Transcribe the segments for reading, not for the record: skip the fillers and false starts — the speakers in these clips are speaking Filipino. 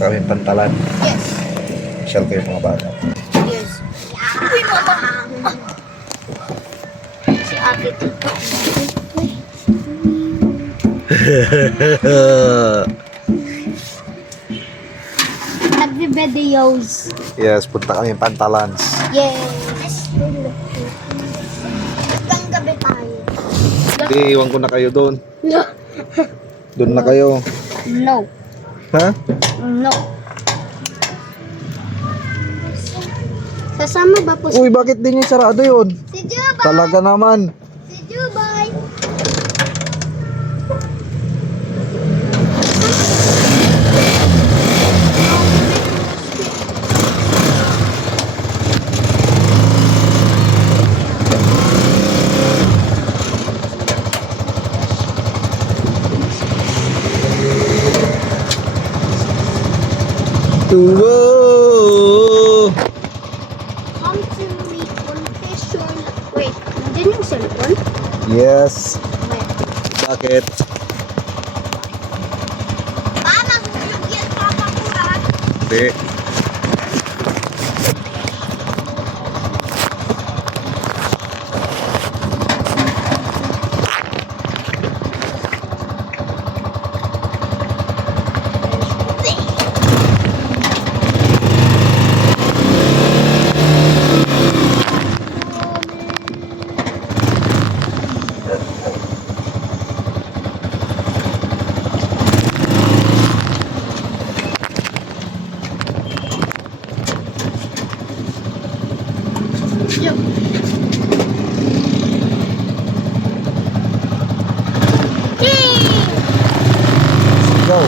Punta kami Pantalan. Yes. Shell kayo mga bata. Yes. Uy, mama! Si ate dito. Nagbe-videos. Yes, punta kami Pantalans. Yes. Hanggang gabi tayo. Hindi, iwan ko na kayo doon. No. Doon na kayo. No. Ha? No. Sasama ba po Uy, bakit din yung sarado yun? si Jubay? Talaga naman. Si Jubay. Tuwo! Come to me, confession. Wait, nandiyan yung cellphone? Yes. Wait. Bakit? Mama, hulog yan, papa ko ha. Hindi. Yo. Go.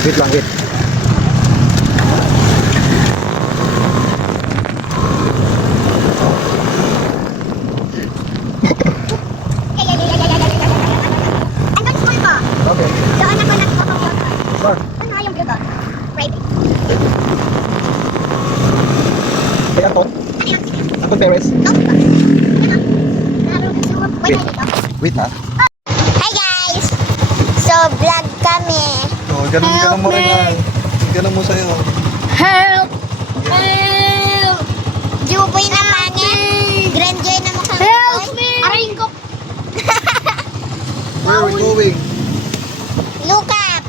Wait lang, wait. Hanggang school ko. Okay. Doon ako nagpo-computer. Saan? Ano nga yung computer? Private. Kay Anton? Ano yun? Sige. Anton Perez? No? Diba? Naroon ka sa Wait. dito. Wait ha. Hi guys! So, vlog kami. Oh, ganun mo rin ha. Ganun mo sa'yo. Help! Help! Juboy na pangit. Grandjoy na mukha. Help me! Aray ko. Where are we going? Look up!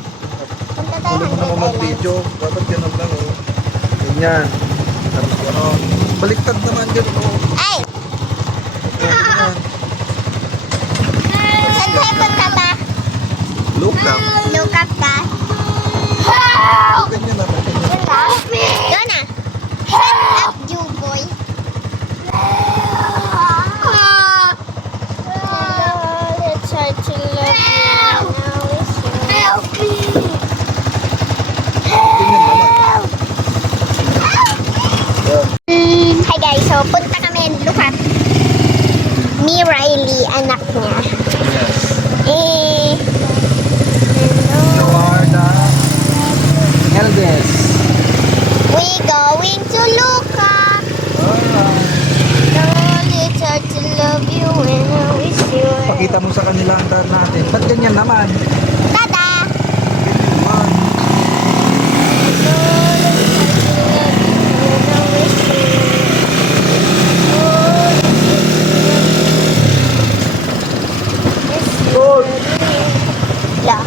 Punta tayo Ulit mo naman 100 mag-video. Dapat ganun lang oh. Ganyan. Tapos gano'n. Baliktad naman ganun oh. Ay! Ganyan. Saan tayo punta ba? Look up. Look up ka. Help! Ganyan naman. Ganyan. Yun lang? Doon na. Shut up, Juboy. It's hard to love you now. Ipakita mo sa kanila ang daan natin. Ba't ganyan naman? Tada! Naman. Good. Yeah.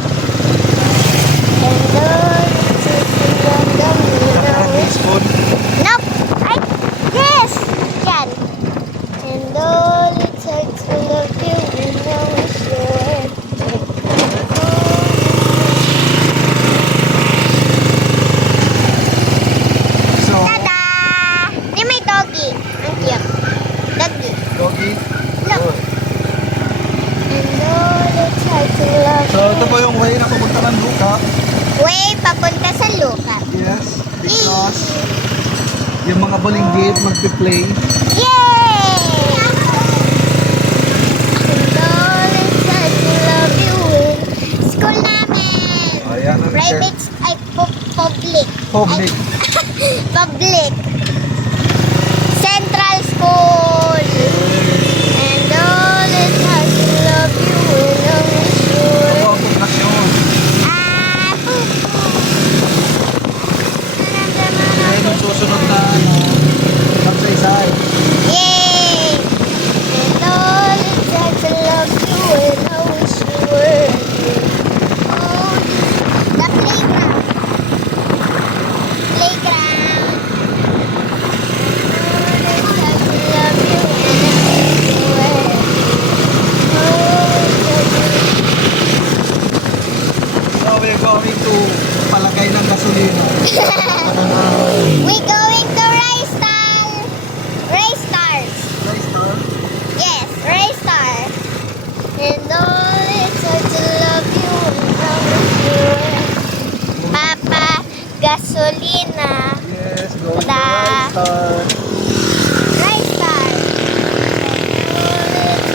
Spoon. Nope. Ay, yes. Yan. And all it takes to love you when I was yours. So, Tada! Di may doggy. Ang cute. Doggy. doggy. Look. And all it takes to love So, ito po yung way na pumunta ng Luka. Way papunta sa lukat. Yes. Because yung mga balinggit magpi-play. Yay! And all it takes to love you when school namin. Ayan ang Private, ay, public. public. Ay, public. Central School. And all it has to love you when I'm Ito sure. po ang pundasyon. Ah, Ayan yung susunod na magsaysay. yay! And all it has to love you when I wish you were here. Oh, the playground. Playground. So, we're going to palagay ng gasolina. We going to Race Star. Race Stars. Nice, no? Yes, Race Star. And all it's hard to love you when I was here. Papa, gasolina. Yes, going to Ta. Right Star. Race Star.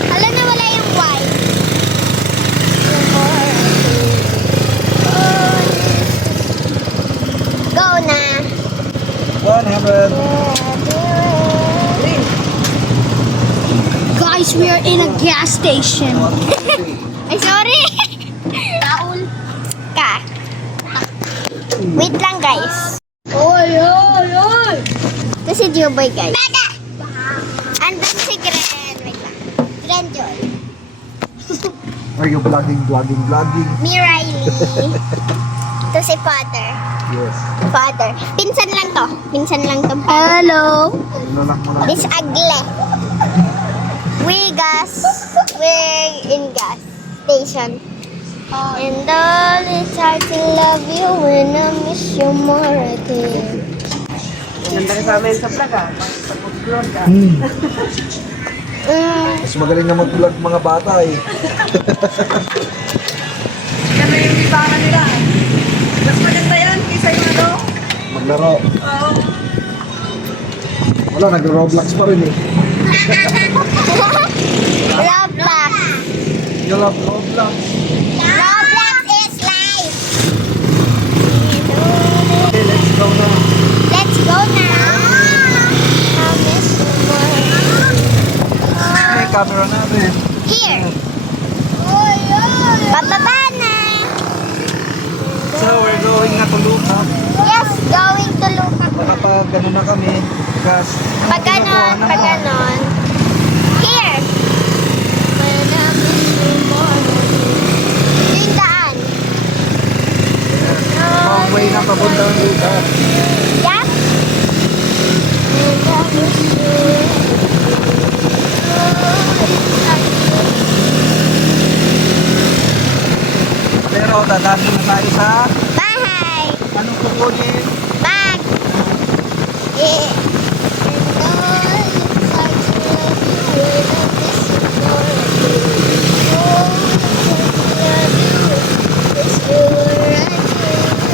Alam na wala yung Y. Go na. 100. Guys, we are in a gas station. 150. Ay, sorry. Taul. Ka. Wait lang, guys. Oy, oy, oy! Ito si Juboy, guys. Andun si Gren. Wait lang. Gren Joy. Are you vlogging? Me, Riley. Ito si Father. Yes. Father. Pinsan lang to. Pinsan lang to. Hello! Ano lang mo lang. This agle. We're in gas station. And all it's hard to love you when I miss you more again. Ganda rin sa amin sa vlog ah. Pag-upload ka. Mas magaling na mag-vlog mga bata eh. Yan na yung libangan nila. Mas maganda yan kaysa yung ano. Maglaro. Oo. Wala, nag-Roblox pa rin eh. Roblox. You love Roblox. Roblox is life. Okay, let's go na. Let's go now. I miss you more. Okay, camera natin. Here. Pababa na. So, we're going na to Luka. Yes, going to Luca. Baka pag gano'n na kami, gas. Pag ganon, pag ganon. Here. When I miss you more. Ito yung daan. Long way na papunta ng Luka. Yan. When I miss you. Pero dadaan na tayo sa Bahay. anong kukunin? Bag. Yeah. And all it's hard to love you when I miss you more. Oh, it's hard to love you. Wish you were right here.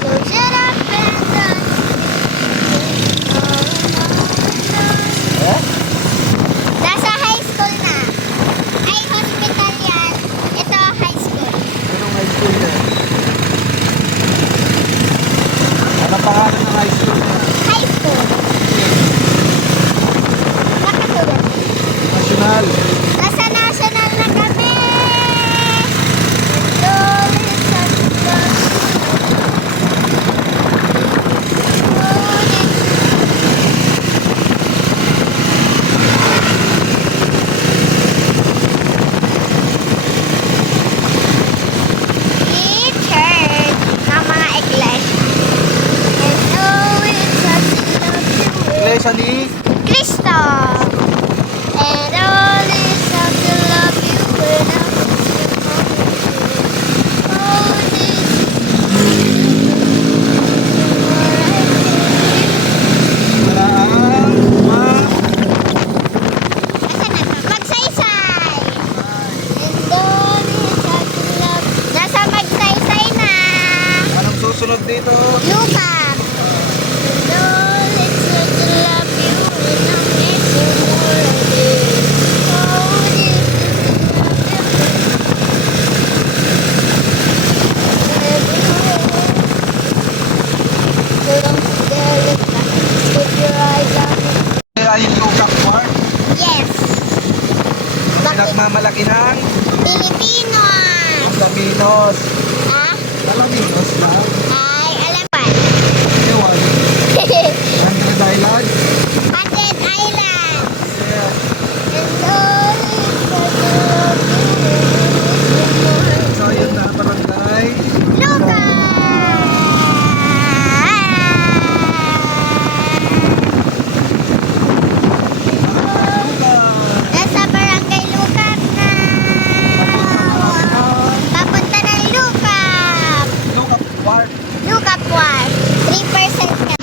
Close it up and done. Nasa high school na. Ay, hospital yan. Pag-asa ni Cristo. And all is how to love you when I miss you. All this Paraan Asan na? Magsaysay. And all is how to love. Nasa magsaysay na. Anong susunod dito? Lukap. And all is how to love you when I miss you more again. All this Keep your eyes on me. Kaya yung Lukap Ward, Yes. Bakit? pinagmamalaki ng Pilipinos. Alaminos. Ha? Alaminos lang. Ay, alam ba? Ewan. Hundred Island. Haunted Island. Yeah. And all is but to love you. So yun na, barangay. Luka! Nasa barangay Lukap na. Papunta ng Lukap. Lukap Ward. Lukap Ward. 3% ka.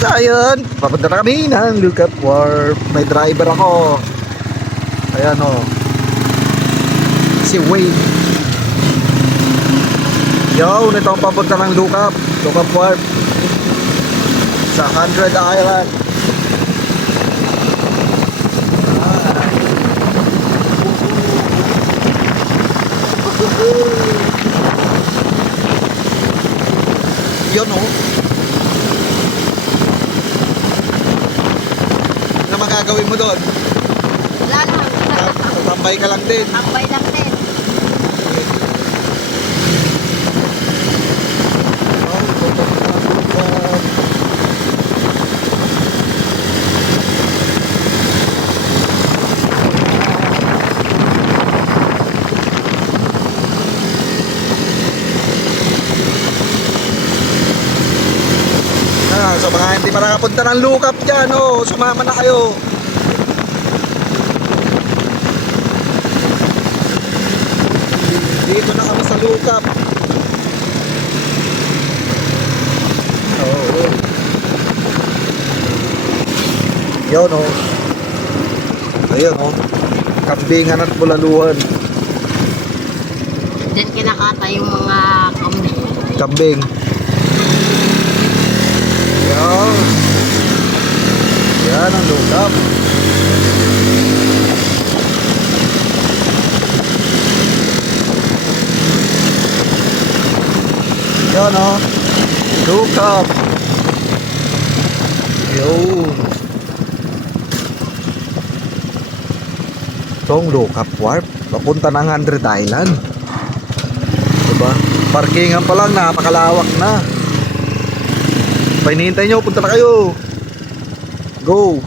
So ayun, papunta na kami ng Lukap Ward. May driver ako. Ayan o. Si Wayne. Yo, nito ang papunta ng Lukap Ward. Sa 100 Island. Yun o. Ano magagawin mo doon? Wala naman. Tambay ka lang din. Tambay lang din. Sa mga hindi pa nakapunta ng Lukap dyan, sumama na kayo. Dito na kami sa Lukap. Oo. Yun Ayun Kambingan at bulaluhan. Diyan kinakata yung mga kambing. Kambing. Yan. Yan ang Lukap. Yan Lukap. Yun. Itong Lukap Wharf. Papunta ng 100 Island. Diba? Parkingan pa lang, napakalawak na. Pahinihintay nyo, punta na kayo. Go!